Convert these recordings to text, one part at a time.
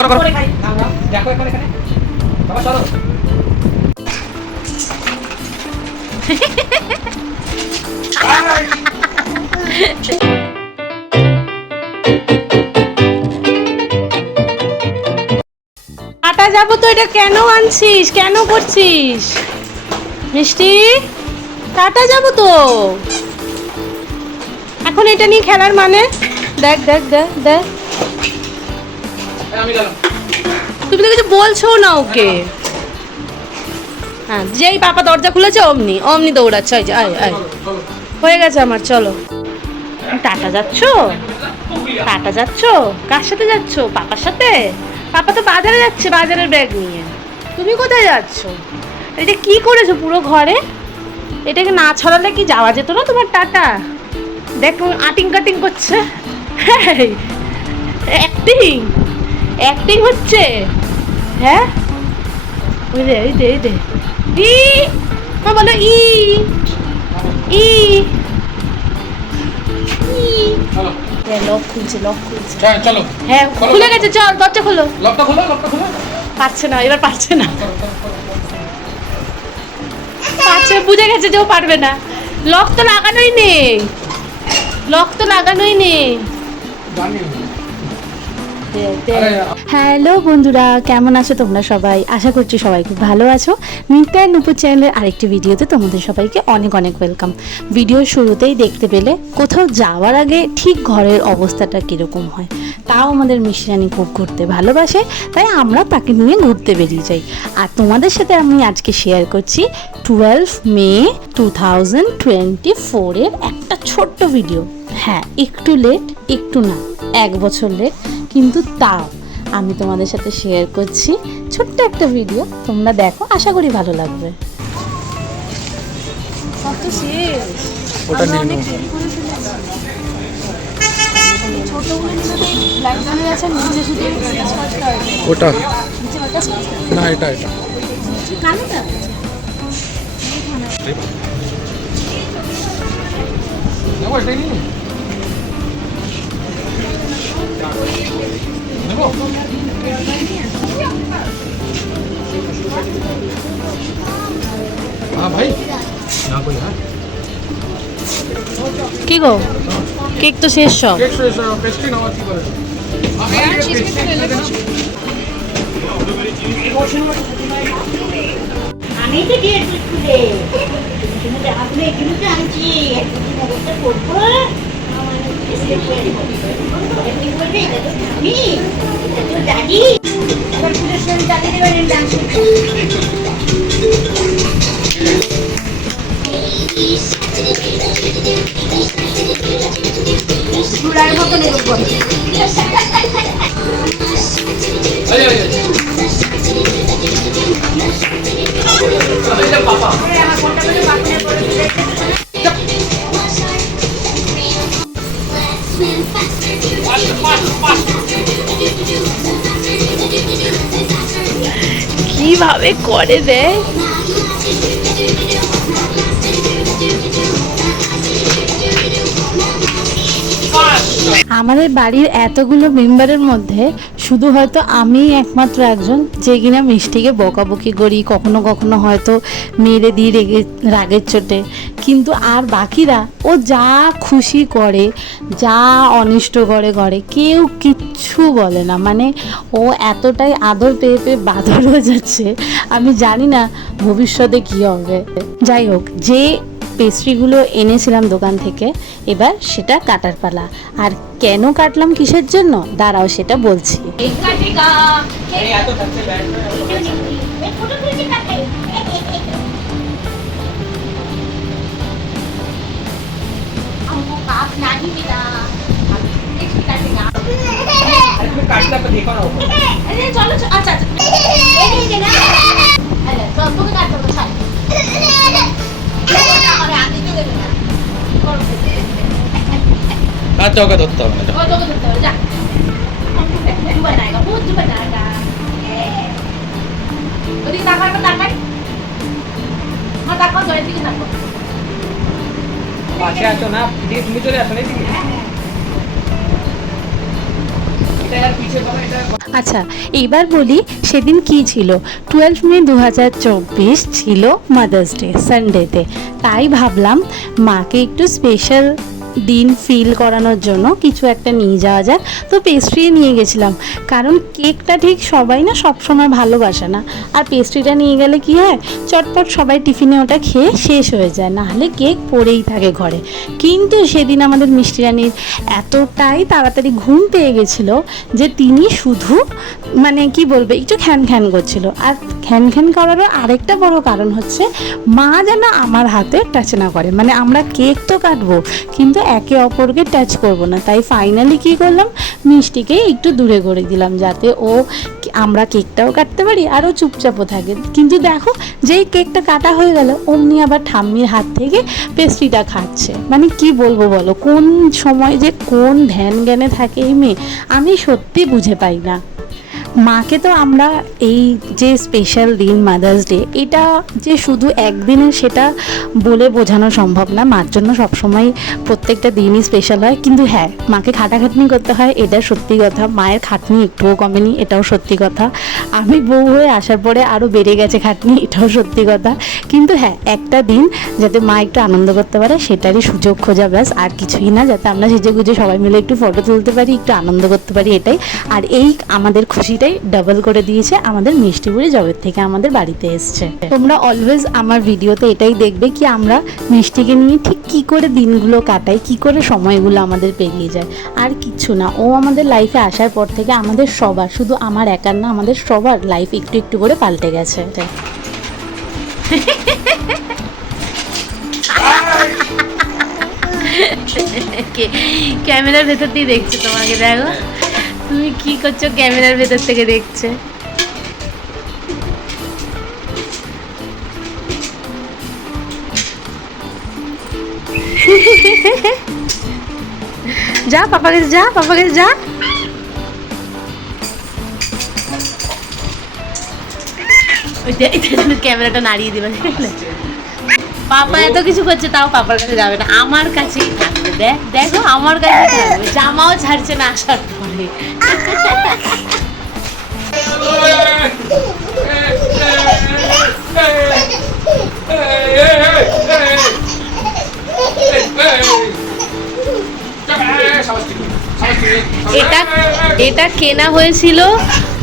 দেখো এখানে বাবা চলো। টাটা যাবো তো, এটা কেন আনছিস, কেন করছিস মিষ্টি? টাটা যাবো তো এখন, এটা নিয়ে খেলার মানে? দেখ দেখ দেখ দেখ, আমি গেলাম। তুমি তো কিছু বলছো না ওকে। হ্যাঁ, যেই পাপা দরজা খুলেছে অমনি অমনি দৌড়াচ্ছে। আয় আয়, হয়ে গেছে আমার, চলো। টাটা যাচ্ছ? টাটা যাচ্ছ? কার সাথে যাচ্ছ? পাপার সাথে? পাপা তো বাজারে যাচ্ছে, বাজারের ব্যাগ নিয়ে। তুমি কোথায় যাচ্ছ? এটা কি করেছো পুরো ঘরে? এটাকে না ছড়ালে কি যাওয়া যেত না তোমার? টাটা দেখ আটিং কাটিং করছে। অ্যাক্টিং অ্যাক্টিং হচ্ছে, হ্যাঁ? ওই দে ওই দে ওই দে ই, হ্যাঁ বলো ই ই লক খুলছে, লক খুলছে। চলো। হ্যাঁ খুলে গেছে, চল দরজা খোলো। লকটা খোলো, লকটা খোলো। পারছে না, এবার পারছে না, পারছে, বুঝে গেছে যে ও পারবে না। লক তো লাগানোই নেই, লক তো লাগানোই নেই। হ্যালো বন্ধুরা, কেমন আছো তোমরা সবাই? আশা করছি সবাই খুব ভালো আছো। মিন্টা অ্যান্ড নুপুর চ্যানেলের আরেকটি ভিডিওতে তোমাদের সবাইকে অনেক অনেক ওয়েলকাম। ভিডিওর শুরুতেই দেখতে পেলে কোথাও যাওয়ার আগে ঠিক ঘরের অবস্থাটা কীরকম হয়। তাও আমাদের মিষ্টিরানি খুব ঘুরতে ভালোবাসে, তাই আমরা তাকে নিয়ে ঘুরতে বেরিয়ে যাই। আর তোমাদের সাথে আমি আজকে শেয়ার করছি 12 মে 2024-এর একটা ছোট্ট ভিডিও। হ্যাঁ, একটু লেট, একটু না, 1 বছর লেট, কিন্তু তাও আমি তোমাদের সাথে শেয়ার করছি ছোট্ট একটা ভিডিও। তোমরা দেখো, আশা করি ভালো লাগবে। ওটা না, এটা ভাই না কই। হ্যাঁ কি গো, কেক তো শেষ সব। পেস্ট্রি নাও কি করে? আমি তো দিয়ে একটু দে, তুমি আপনি এখানে তো আনছি একটু ব্যবস্থা করবো। আমি দাদি আবার পুজোর সময় দাদি দেবেন ডান্স। চূড়ার মতন এরকম কিভাবে করে দেয়। আমাদের বাড়ির এতগুলো মেম্বারের মধ্যে শুধু হয়তো আমি একমাত্র একজন যে কিনা মিষ্টিকে বকাবকি করি, কখনো কখনো হয়তো মেরে দিই রাগের চোটে, কিন্তু আর বাকিরা ও যা খুশি করে, যা অনিষ্ট করে করে, কেউ কিচ্ছু বলে না। মানে ও এতটাই আদর পেয়ে পেয়ে বাদর হয়ে যাচ্ছে, আমি জানি না ভবিষ্যতে কী হবে। যাই হোক, যে পেস্ট্রিগুলো এনেছিলাম দোকান থেকে, এবার সেটা কাটার পালা। আর কেন কাটলাম, কিসের জন্য, দাঁড়াও সেটা বলছি। আচ্ছা, ওকে ধরতে হবে না। পাশে আছো না, তুমি চলে আসো না। আচ্ছা, এইবার বলি সেদিন কি ছিল। 12 মে 2024 ছিল মাদার্স ডে, সানডেতে। তাই ভাবলাম মাকে একটু স্পেশাল দিন ফিল করানোর জন্য কিছু একটা নিয়ে যাওয়া যাক। তো পেস্ট্রি নিয়ে গেছিলাম, কারণ কেকটা ঠিক সবাই না সবসময় ভালোবাসে না, আর পেস্ট্রিটা নিয়ে গেলে কি হয়, চটপট সবাই টিফিনে ওটা খেয়ে শেষ হয়ে যায়, নাহলে কেক পড়েই থাকে ঘরে। কিন্তু সেদিন আমাদের মিষ্টি রানীর এতটাই তাড়াতাড়ি ঘুম পেয়ে গেছিলো যে তিনি শুধু মানে কি বলবে, একটু খ্যান খ্যান করছিল। আর খ্যান খ্যান করারও আরেকটা বড় কারণ হচ্ছে মা যেন আমার হাতে টাচ না করে। মানে আমরা কেক তো কাটবো, কিন্তু একে অপরকে টাচ করব না। তাই ফাইনালি কি করলাম, মিষ্টিকে একটু দূরে করে দিলাম, যাতে ও আমরা কেকটাও কাটতে পারি আর ও চুপচাপও থাকে। কিন্তু দেখো, যেই কেকটা কাটা হয়ে গেল অমনি আবার ঠাম্মির হাত থেকে পেস্ট্রিটা খাচ্ছে। মানে কি বলবো বলো, কোন সময় যে কোন ধ্যান জ্ঞানে থাকে এই মেয়ে, আমি সত্যি বুঝে পাই না। মাকে তো আমরা এই যে স্পেশাল দিন মাদার্স ডে, এটা যে শুধু একদিনের সেটা বলে বোঝানো সম্ভব না। মার জন্য সবসময় প্রত্যেকটা দিনই স্পেশাল হয়। কিন্তু হ্যাঁ, মাকে খাটাখাটনি করতে হয়, এটা সত্যি কথা। মায়ের খাটনি একটুও কমেনি, এটাও সত্যি কথা। আমি বউ হয়ে আসার পরে আরও বেড়ে গেছে খাটনি, এটাও সত্যি কথা। কিন্তু হ্যাঁ, একটা দিন যাতে মা একটু আনন্দ করতে পারে সেটারই সুযোগ খোঁজা, ব্যাস, আর কিছুই না। যাতে আমরা সেজে গুজে সবাই মিলে একটু ফটো তুলতে পারি, একটু আনন্দ করতে পারি, এটাই। আর এই আমাদের খুশিটাই ডাবল করে দিয়েছে আমাদের মিষ্টি বুড়ি জবের থেকে আমাদের বাড়িতে এসছে। তোমরা অলওয়েজ আমার ভিডিওতে এটাই দেখবে কি আমরা মিষ্টিকে নিয়ে ঠিক কী করে দিনগুলো কাটাই, কী করে সময়গুলো আমাদের পেরিয়ে যায়। আর কিচ্ছু না, ও আমাদের লাইফে আসার পর থেকে আমাদের সবার, শুধু আমার একার না, আমাদের সবার লাইফ একটু একটু করে পাল্টে গেছে। ক্যামেরার ভেতর দিয়ে দেখছো তোমাকে, দেখো তুমি কি করছো, ক্যামেরার ভেতর থেকে দেখছে। যা পাপা কাছে যা, পাপা কাছে যা। ক্যামেরাটা নাড়িয়ে দিবা, পাপা এত কিছু করছে তাও পাপার কাছে যাবে না, আমার কাছেই থাকবে। দেখো আমার কাছে থাকবে, জামাও ছাড়ছে না আসার পরে। এটা কেনা হয়েছিল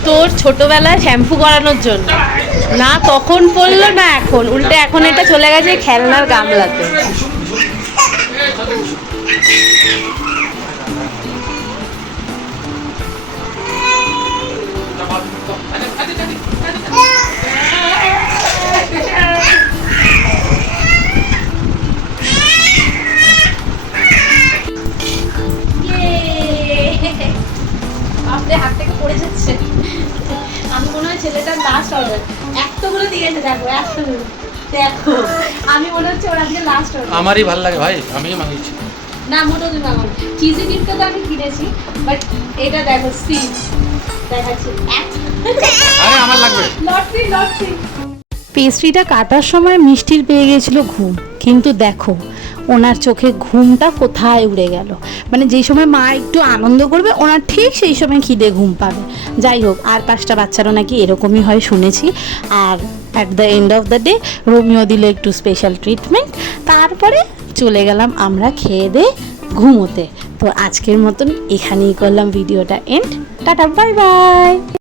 তোর ছোটবেলায় শ্যাম্পু করানোর জন্য, না তখন পড়লো না এখন, উল্টে এখন এটা চলে গেছে খেলনার গামলাতে। হাত থেকে পড়ে যাচ্ছে। আমি মনে হয় ছেলেটার লাস্ট অর্ডার, এতগুলো দিয়েছে, দেখো এতগুলো, দেখো আমি মনে হচ্ছে ওর আজকে লাস্ট অর্ডার। আমারই ভালো লাগে ভাই, আমিও মাগিয়েছি। না মোটো তুমি মাগো, চিজি গিফটটা তো আমি কিনেছি, বাট এটা দেখো সি দেখাচ্ছি, আরে আমার লাগবে। লটরি। পেস্ট্রিটা কাটার সময় মিষ্টির পেয়ে গেছিল ঘুম, কিন্তু দেখো ওনার চোখে ঘুমটা কোথায় উড়ে গেল। মানে যেই সময় মা একটু আনন্দ করবে ওনার ঠিক সেই সময় খিদে ঘুম পাবে। যাই হোক, আর 5টা বাচ্চারও নাকি এরকমই হয় শুনেছি। আর at the end of the day Romeo দিল একটু স্পেশাল ট্রিটমেন্ট, তারপরে চলে গেলাম আমরা খেয়ে দিয়ে ঘুমোতে। তো আজকের মতন এখানেই করলাম ভিডিওটা এন্ড। Tata, bye bye.